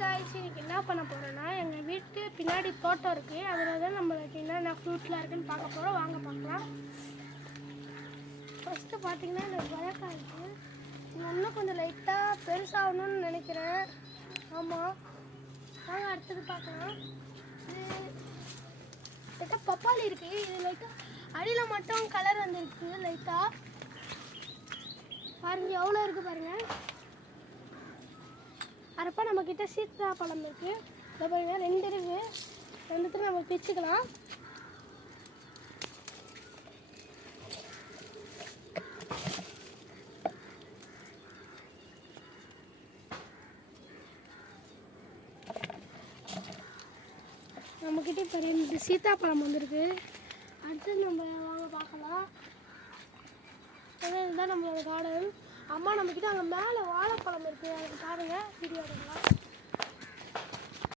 காய்ச்சி இன்னைக்கு என்ன பண்ண போகிறோன்னா எங்கள் வீட்டு பின்னாடி தோட்டம் இருக்குது. அதில் தான் நம்மளுக்கு என்னென்ன ஃப்ரூட்லாம் இருக்குதுன்னு பார்க்க போகிறோம். வாங்க பார்க்கலாம். ஃபஸ்ட்டு பார்த்தீங்கன்னா எனக்கு கொய்யாக்காய் இருக்குது. இன்னும் கொஞ்சம் லைட்டாக பெருசாகணும்னு நினைக்கிறேன். ஆமாம், வாங்க அடுத்தது பார்க்கலாம். இது லைட்டாக பப்பாளி இருக்குது. இது லைட்டாக அடியில் மட்டும் கலர் வந்துருக்கு. லைட்டாக பாருங்கள் எவ்வளோ இருக்குது பாருங்கள். அரைப்பா நம்மக்கிட்ட சீத்தாப்பழம் இருக்குது. இதை பாருங்க, 2 இருக்குது. 2 நம்ம பிச்சுக்கலாம். நம்மக்கிட்ட இப்போ 2 சீத்தாப்பழம் வந்துருக்கு. அடுத்தது நம்ம வாங்க பார்க்கலாம். இதுதான் நம்மளோட கார்டன். அம்மா நம்மக்கிட்ட அங்கே மேலே வாழைப்பழம் இருக்குது. அதுக்கு பாருங்கள், வீடியோ எடுக்கலாம்.